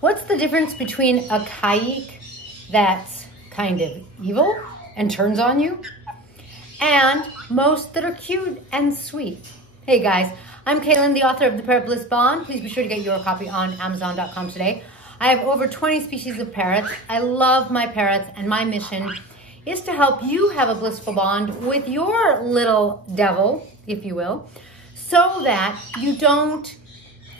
What's the difference between a kayik that's kind of evil and turns on you, and most that are cute and sweet? Hey guys, I'm Kaylin, the author of the Parrot Bliss Bond. Please be sure to get your copy on Amazon.com today. I have over 20 species of parrots. I love my parrots, and my mission is to help you have a blissful bond with your little devil, if you will, so that you don't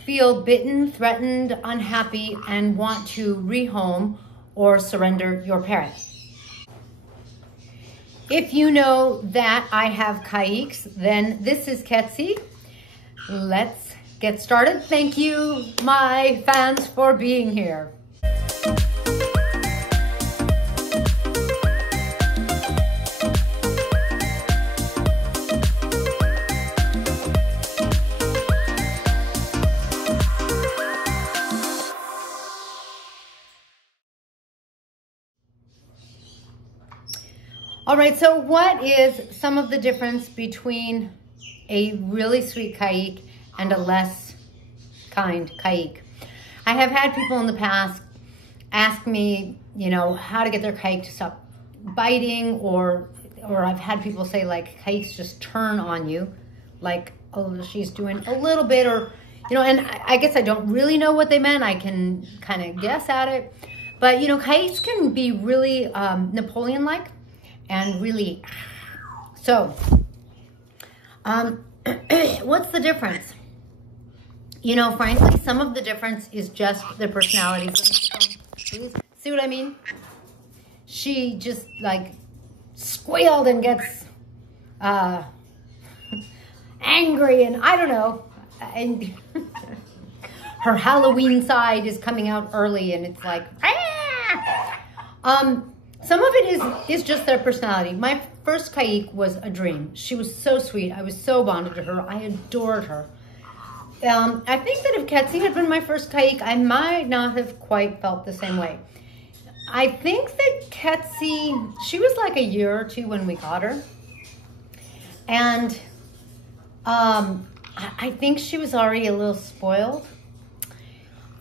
feel bitten, threatened, unhappy, and want to rehome or surrender your parrot. If you know that I have kayaks, then this is Ketsi. Let's get started. Thank you, my fans, for being here. All right, so what is some of the difference between a really sweet kayak and a less kind kayak? I have had people in the past ask me, you know, how to get their kayak to stop biting, or I've had people say like kayaks just turn on you, like, oh, she's doing a little bit, or, you know, and I guess I don't really know what they meant. I can kind of guess at it, but you know, kayaks can be really Napoleon-like. And really, so, what's the difference? You know, frankly, some of the difference is just their personalities. See what I mean? She just like squealed and gets angry, and I don't know, and her Halloween side is coming out early, and it's like, ah! Some of it is just their personality. My first kayak was a dream. She was so sweet. I was so bonded to her. I adored her. I think that if Ketsi had been my first kayak, I might not have quite felt the same way. I think that Ketsi, she was like a year or two when we got her. And I think she was already a little spoiled.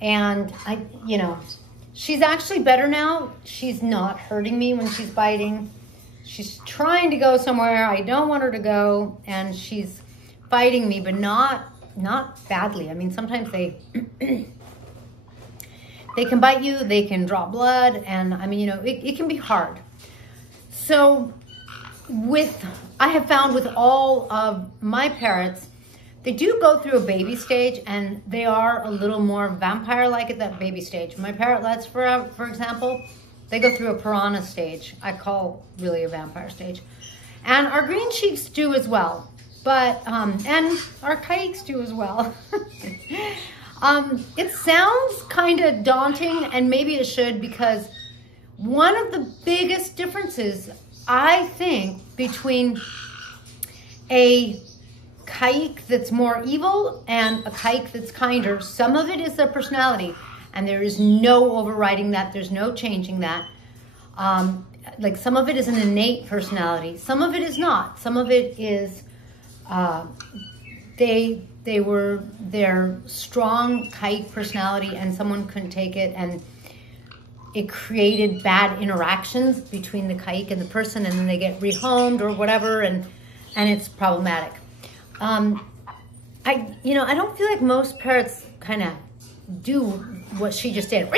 And you know, she's actually better now. She's not hurting me when she's biting. She's trying to go somewhere I don't want her to go, and she's fighting me, but not badly. I mean, sometimes they they can bite you, they can draw blood, and I mean, you know, it can be hard. So I have found with all of my parrots, they do go through a baby stage, and they are a little more vampire-like at that baby stage. My parrotlets, for example, they go through a piranha stage. I call really a vampire stage. And our green cheeks do as well, but, and our kayaks do as well. It sounds kind of daunting, and maybe it should, because one of the biggest differences, I think, between a kayak that's more evil and a kayak that's kinder, some of it is their personality, and there is no overriding that. There's no changing that. Like, some of it is an innate personality, some of it is not. Some of it is they were their strong kayak personality, and someone couldn't take it, and it created bad interactions between the kayak and the person, and then they get rehomed or whatever, and it's problematic. You know, I don't feel like most parrots kind of do what she just did.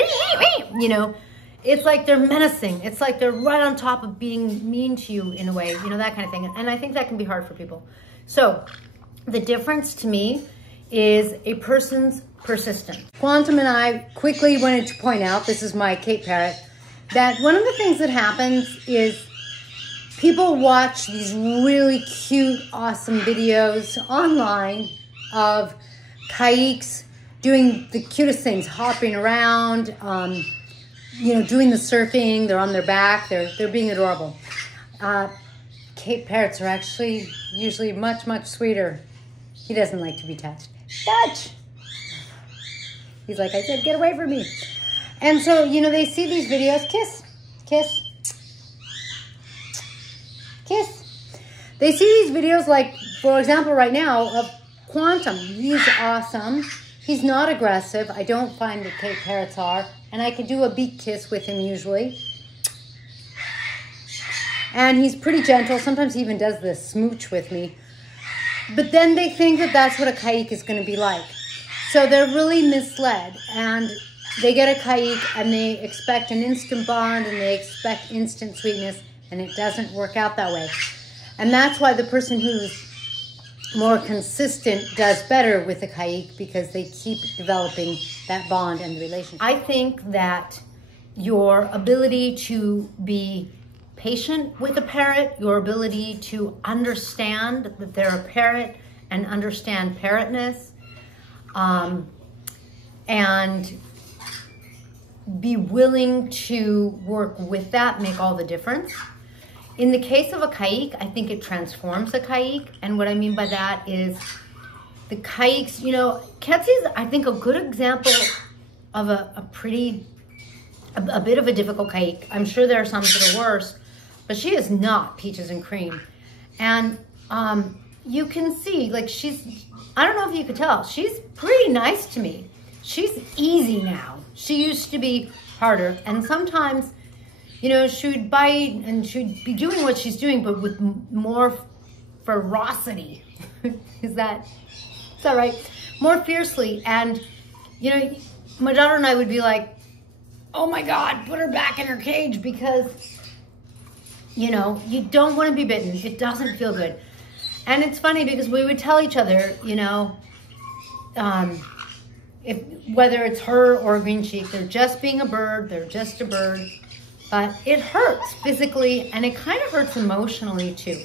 You know, it's like they're menacing. It's like they're right on top of being mean to you in a way, you know, that kind of thing. And I think that can be hard for people. So the difference to me is a person's persistence. Quantum and I quickly wanted to point out, this is my Cape parrot, that one of the things that happens is people watch these really cute, awesome videos online of kayaks doing the cutest things, hopping around, you know, doing the surfing. They're on their back. They're being adorable. Cape parrots are actually usually much, much sweeter. He doesn't like to be touched. Touch! He's like, I said, get away from me. And so, you know, they see these videos. Kiss, kiss, kiss. They see these videos, like, for example, right now, of Quantum. He's awesome. He's not aggressive. I don't find that parrots are. And I can do a beak kiss with him usually. And he's pretty gentle. Sometimes he even does the smooch with me. But then they think that that's what a kayik is going to be like. So they're really misled. And they get a kayik and they expect an instant bond and they expect instant sweetness. And it doesn't work out that way. And that's why the person who's more consistent does better with the kayik, because they keep developing that bond and the relationship. I think that your ability to be patient with a parrot, your ability to understand that they're a parrot and understand parrotness, and be willing to work with that make all the difference. In the case of a kayik, I think it transforms a kayik. And what I mean by that is the kayaks, you know, Ketsy's, I think, a good example of a bit of a difficult kayik. I'm sure there are some that are worse, but she is not peaches and cream. And you can see, like, I don't know if you could tell, she's pretty nice to me. She's easy now. She used to be harder. And sometimes, you know, she would bite and she'd be doing what she's doing, but with more ferocity. Is that right? More fiercely. And, you know, my daughter and I would be like, oh my God, put her back in her cage, because, you know, you don't want to be bitten. It doesn't feel good. And it's funny because we would tell each other, you know, whether it's her or a green cheek, they're just being a bird, they're just a bird. But it hurts physically, and it kind of hurts emotionally too.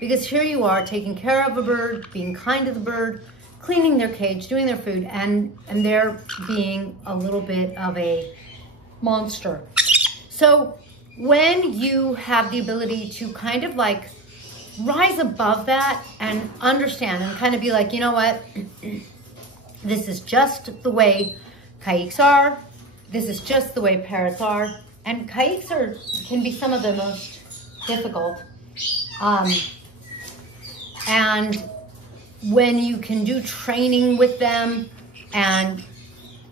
Because here you are taking care of a bird, being kind to the bird, cleaning their cage, doing their food, and they're being a little bit of a monster. So when you have the ability to kind of like rise above that and understand and kind of be like, you know what, this is just the way kayaks are. This is just the way parrots are. And kayaks can be some of the most difficult. And when you can do training with them and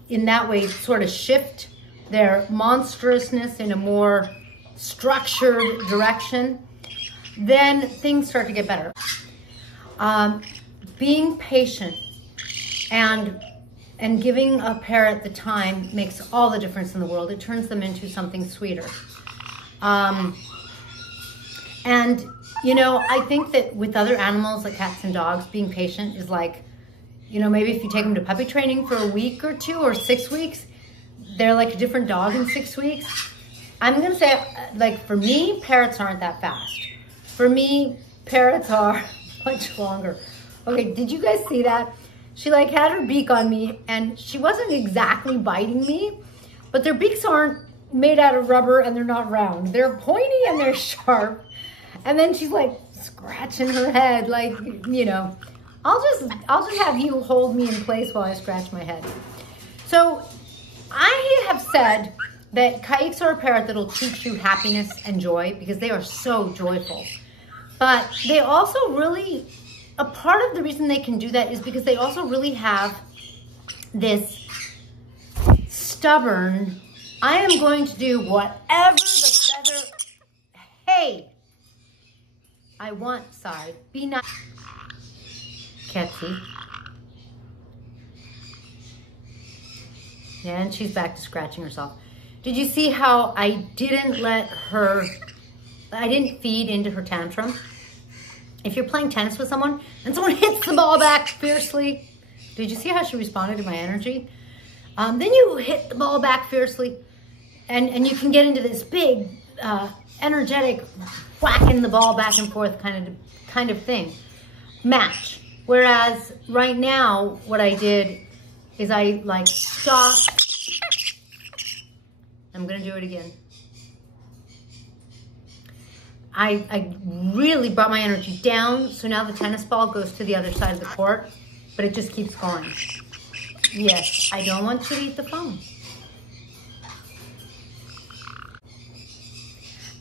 in that way sort of shift their monstrousness in a more structured direction, then things start to get better. Being patient and giving a parrot the time makes all the difference in the world. It turns them into something sweeter. And, you know, I think that with other animals like cats and dogs, being patient is like, you know, maybe if you take them to puppy training for a week or 2 or 6 weeks, they're like a different dog in 6 weeks. I'm going to say, like, for me, parrots aren't that fast. For me, parrots are much longer. Okay, did you guys see that? She like had her beak on me and she wasn't exactly biting me, but their beaks aren't made out of rubber and they're not round. They're pointy and they're sharp. And then she's like scratching her head, like, you know, I'll just have you hold me in place while I scratch my head. So I have said that kayaks are a parrot that'll teach you happiness and joy because they are so joyful. But they also really, a part of the reason they can do that is because they also really have this stubborn, I am going to do whatever the feather, hey, I want side, be nice. Ketsy. Yeah, and she's back to scratching herself. Did you see how I didn't let her, I didn't feed into her tantrum? If you're playing tennis with someone and someone hits the ball back fiercely, did you see how she responded to my energy? Then you hit the ball back fiercely and you can get into this big, energetic whacking the ball back and forth kind of thing. Match. Whereas right now, what I did is I like stopped. I'm gonna do it again. I really brought my energy down, so now the tennis ball goes to the other side of the court, but it just keeps going. Yes, I don't want you to eat the phone.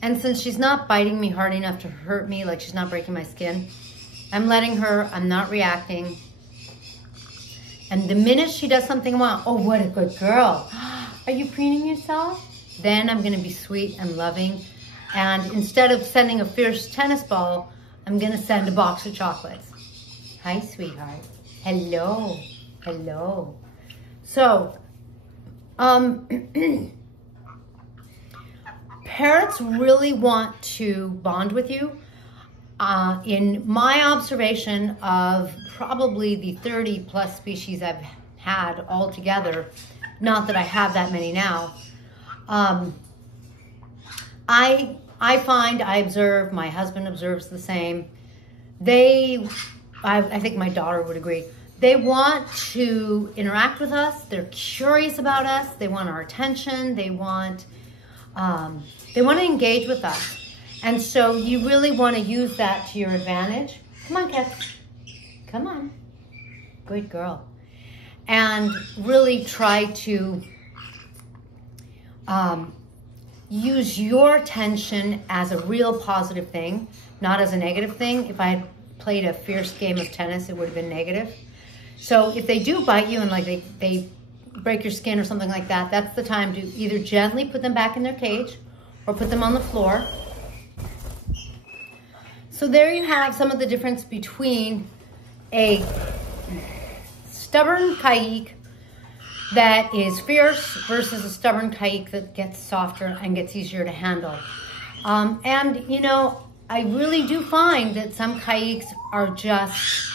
And since she's not biting me hard enough to hurt me, like she's not breaking my skin, I'm letting her, I'm not reacting. And the minute she does something wrong, oh, what a good girl. Are you preening yourself? Then I'm gonna be sweet and loving. And instead of sending a fierce tennis ball, I'm gonna send a box of chocolates. Hi, sweetheart. Hello, hello. So, parrots really want to bond with you. In my observation of probably the 30 plus species I've had altogether, not that I have that many now, I find, I observe, my husband observes the same. I think my daughter would agree. They want to interact with us. They're curious about us. They want our attention. They want to engage with us. And so you really want to use that to your advantage. Come on, Kets. Come on. Good girl. And really try to use your attention as a real positive thing, not as a negative thing. If I had played a fierce game of tennis, it would have been negative. So if they do bite you and like they break your skin or something like that, that's the time to either gently put them back in their cage or put them on the floor. So there you have some of the difference between a stubborn Kaik that is fierce versus a stubborn Kaik that gets softer and gets easier to handle. And you know, I really do find that some Kaiks are just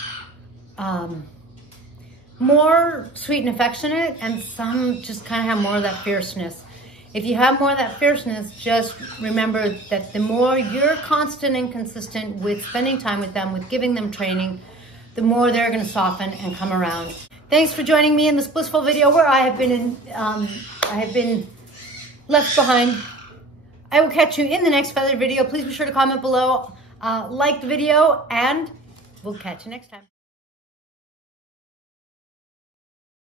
more sweet and affectionate, and some just kind of have more of that fierceness. If you have more of that fierceness, just remember that the more you're constant and consistent with spending time with them, with giving them training, the more they're going to soften and come around. Thanks for joining me in this blissful video where I have been left behind. I will catch you in the next feathered video. Please be sure to comment below, like the video, and we'll catch you next time.